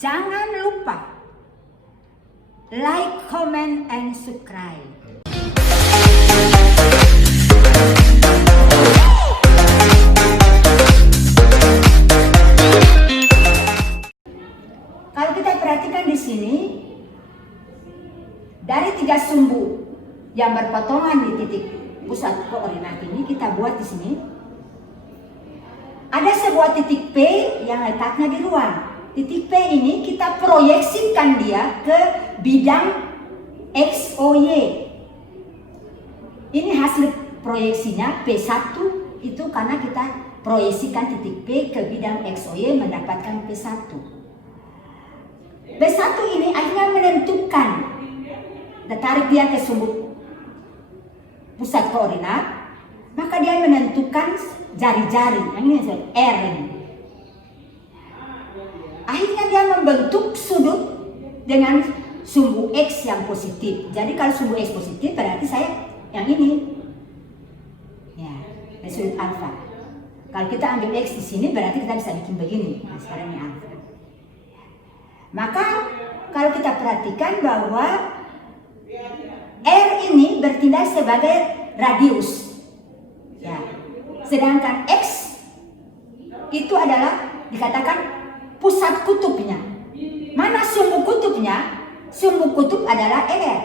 Jangan lupa like, comment, and subscribe. Kalau kita perhatikan di sini, dari 3 sumbu yang berpotongan di titik pusat koordinat ini, kita buat di sini ada sebuah titik P yang letaknya di ruang. Titik P ini kita proyeksikan dia ke bidang X, O, Y. Ini hasil proyeksinya P1 itu karena kita proyeksikan titik P ke bidang X, O, Y mendapatkan P1. P1 ini akhirnya menentukan, kita tarik dia ke sumbu pusat koordinat, maka dia menentukan jari-jari, yang ini R ini. Akhirnya dia membentuk sudut dengan sumbu X yang positif. Jadi kalau sumbu X positif berarti saya yang ini. Ya, sudut alfa. Kalau kita ambil X di sini berarti kita bisa bikin begini. Nah, sekarang ini alfa. Maka kalau kita perhatikan bahwa R ini bertindak sebagai radius. Ya. Sedangkan X itu adalah dikatakan pusat kutubnya. Mana sumbu kutubnya? Sumbu kutub adalah R.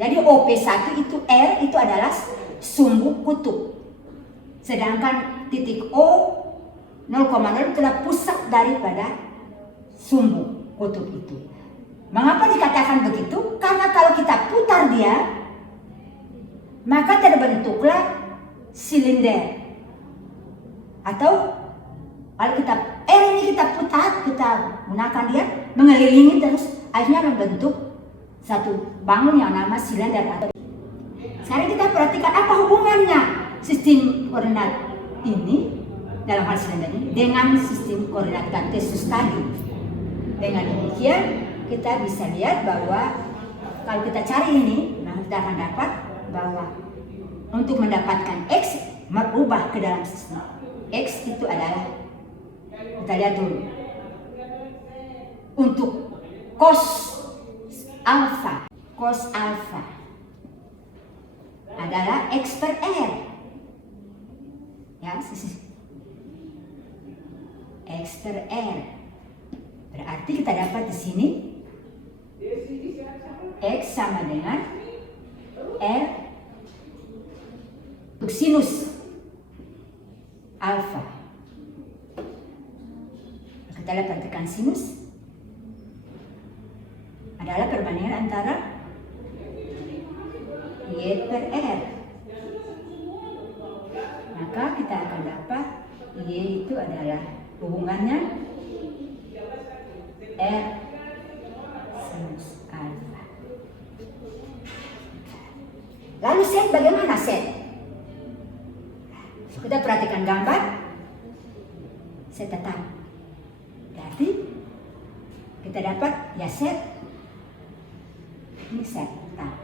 Jadi OP1 itu R itu adalah sumbu kutub. Sedangkan titik O 0,0 itu adalah pusat daripada sumbu kutub itu. Mengapa dikatakan begitu? Karena kalau kita putar dia, maka terbentuklah silinder. Atau kalau kita ini kita putar, kita gunakan dia mengelilingi terus, akhirnya membentuk satu bangun yang nama silinder. Sekarang kita perhatikan apa hubungannya sistem koordinat ini dalam hal silinder ini dengan sistem koordinat kartesius tadi. Dengan demikian kita bisa lihat bahwa kalau kita cari ini, nah kita akan dapat bahwa untuk mendapatkan X merubah ke dalam sistem X itu adalah, kita lihat dulu, untuk cos alfa adalah X per R, ya, X per R. Berarti kita dapat di sini X sama dengan R untuk sinus alfa. Kita lihat perhatikan sinus adalah perbandingan antara Y per R. Maka kita akan dapat Y itu adalah hubungannya R sinus alfa. Lalu set bagaimana set? Kita perhatikan gambar, set tetap. Berarti kita dapat ya set, ini set tetap.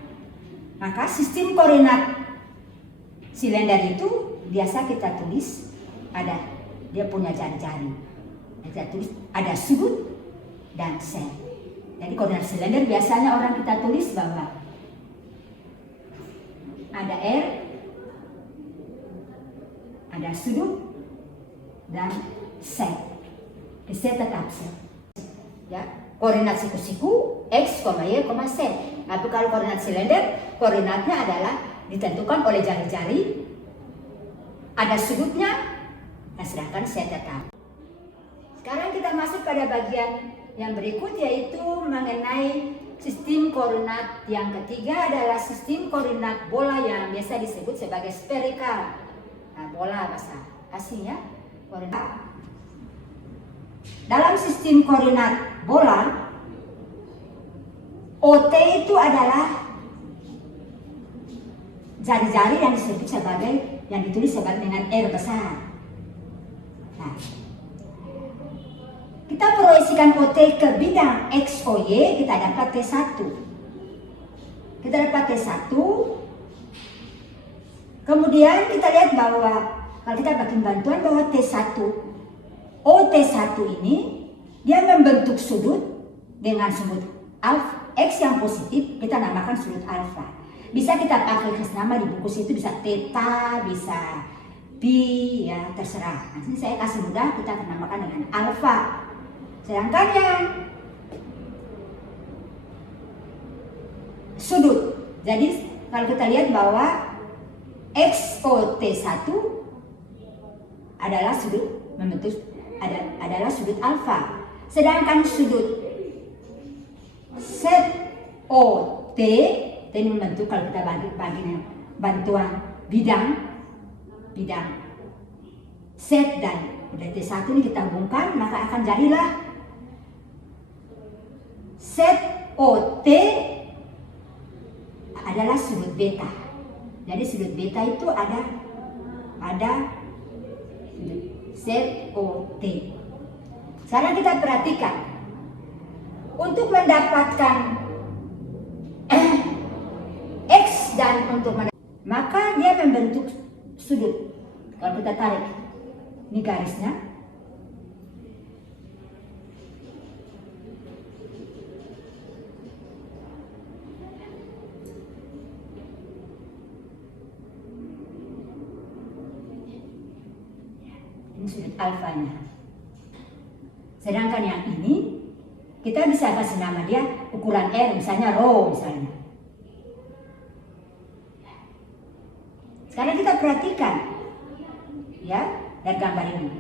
Maka sistem koordinat silinder itu biasa kita tulis ada, dia punya jari-jari. Kita tulis ada sudut dan set. Jadi koordinat silinder biasanya orang kita tulis bahwa ada R, ada sudut dan set. Set tetap set. Ya, koordinat siku-siku X, Y, Z. Tapi kalau koordinat silinder, koordinatnya adalah ditentukan oleh jari-jari, ada sudutnya, dan sedangkan set tetap. Sekarang kita masuk pada bagian yang berikut, yaitu mengenai sistem koordinat yang ketiga adalah sistem koordinat bola yang biasa disebut sebagai spherical. Nah, bola bahasa aslinya koordinat. Dalam sistem koordinat bola, OT itu adalah jari-jari yang disebut sebagai, yang ditulis sebagai dengan R besar. Nah, kita proyeksikan OT ke bidang X, O, Y, kita dapat T1. Kita dapat T1. Kemudian kita lihat bahwa kalau kita bikin bantuan bahwa T1 OT1 ini dia membentuk sudut dengan sudut alfa X yang positif, kita namakan sudut alfa. Bisa kita pakai nama di buku situ, bisa theta, bisa pi, ya terserah. Nanti saya kasih mudah, kita akan namakan dengan alfa. Sedangkan yang sudut, jadi kalau kita lihat bahwa XOT1 adalah sudut membentuk adalah sudut alfa. Sedangkan sudut ZOT ini membentuk, kalau kita bagi bantuan bidang Z dan DT1 ini kita hubungkan, maka akan jadilah ZOT adalah sudut beta. Jadi sudut beta itu ada ZOT. Sekarang kita perhatikan, untuk mendapatkan X dan maka dia membentuk sudut. Kalau kita tarik ini garisnya, ini sudut alfanya. Sedangkan yang ini kita bisa kasih nama dia ukuran R, misalnya rho misalnya. Sekarang kita perhatikan ya dari gambar ini.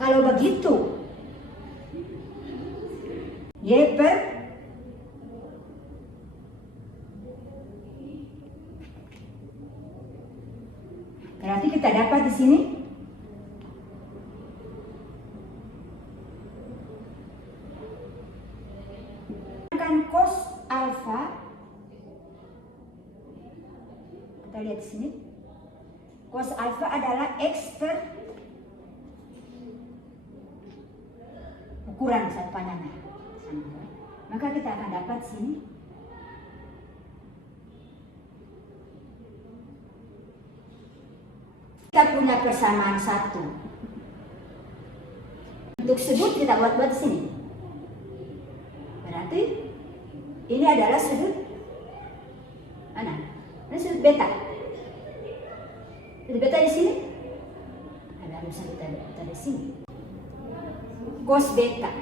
Kalau begitu Y per berarti kita dapat di sini cos alfa, kita lihat di sini, cos alfa adalah X per ukuran misalnya panjangnya, maka kita akan dapat sini kita punya persamaan satu. Untuk sudut kita buat di sini, berarti ini adalah sudut mana? Ini sudut beta. Sudut beta di sini. Ada bisa kita di sini. Cos beta.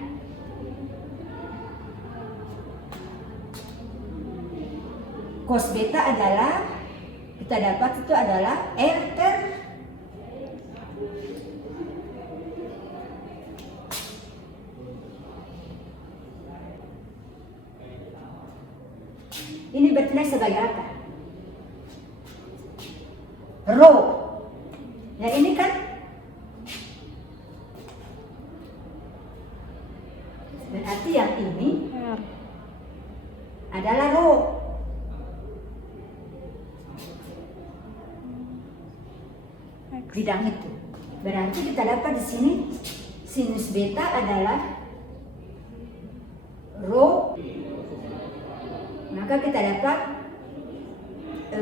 Cos beta adalah kita dapat itu adalah R per ini bertindak sebagai apa? Rho. Ya ini kan berarti yang ini adalah rho. Bidang itu. Berarti kita dapat di sini sinus beta adalah rho. Maka kita dapat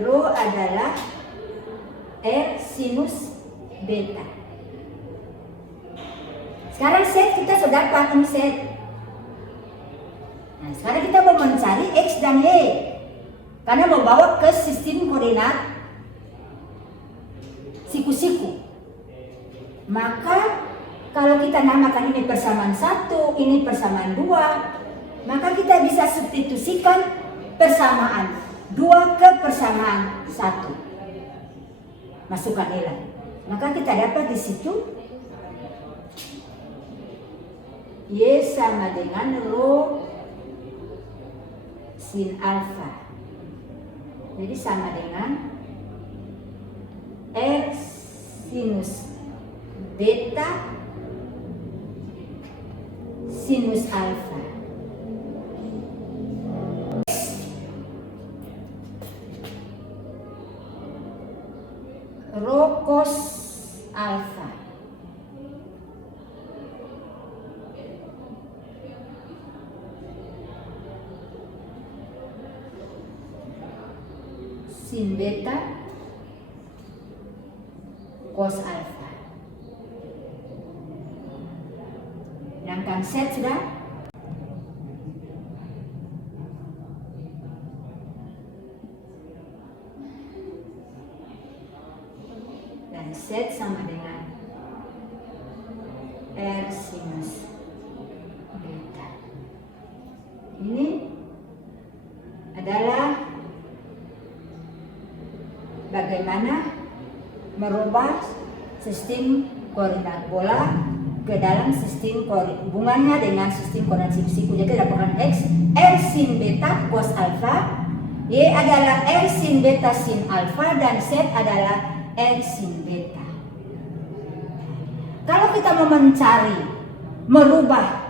rho adalah R sinus beta. Sekarang set kita sudah dapat ini set. Nah, sekarang kita mau mencari X dan Y karena membawa ke sistem koordinat siku-siku. Maka kalau kita namakan ini persamaan 1, ini persamaan 2, maka kita bisa substitusikan persamaan 2 ke persamaan 1. Masukkan nilai. Maka kita dapat di situ Y sama dengan rho sin alfa. Jadi sama dengan R sinus beta sinus alfa. Rho cos alfa. Sin beta cos alfa. Sedangkan Z sudah. Dan Z sama dengan R sinus beta. Ini adalah bagaimana merubah sistem koordinat bola ke dalam sistem hubungannya dengan sistem koordinat siku-siku. Jadi dapatkan X R sin beta cos alfa, Y adalah R sin beta sin alfa, dan Z adalah R sin beta. Kalau kita mau mencari merubah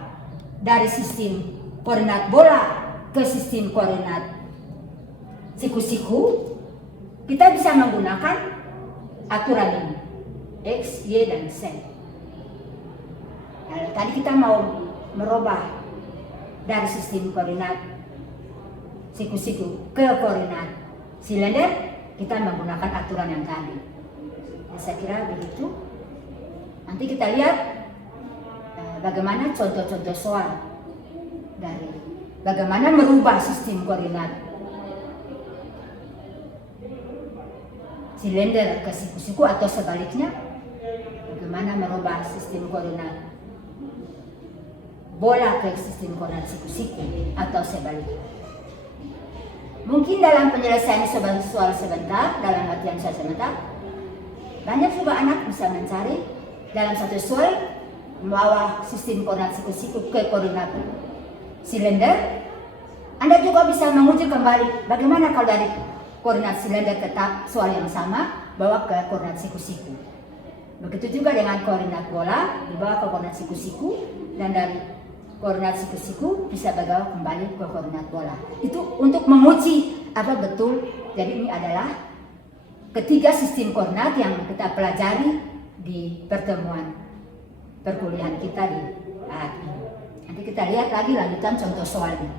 dari sistem koordinat bola ke sistem koordinat siku-siku, kita bisa menggunakan aturan ini, X, Y, dan Z. Nah, tadi kita mau merubah dari sistem koordinat siku-siku ke koordinat silinder, kita menggunakan aturan yang tadi. Nah, saya kira begitu. Nanti kita lihat bagaimana contoh-contoh soal dari bagaimana merubah sistem koordinat silinder ke siku-siku atau sebaliknya, bagaimana merubah sistem koordinat bola ke sistem koordinat siku-siku atau sebaliknya. Mungkin dalam penyelesaian soal sebentar, dalam latihan soal sebentar, banyak juga anak bisa mencari dalam satu soal membawa sistem koordinat siku-siku ke koordinat silinder. Anda juga bisa menguji kembali bagaimana kalau dari koordinat silinder tetap soal yang sama bawa ke koordinat siku-siku. Begitu juga dengan koordinat bola dibawa ke koordinat siku-siku, dan dari koordinat siku-siku bisa dibawa kembali ke koordinat bola. Itu untuk menguji apa betul. Jadi ini adalah ketiga sistem koordinat yang kita pelajari di pertemuan perkuliahan kita di saat ini. Nanti kita lihat lagi lanjutan contoh soalnya.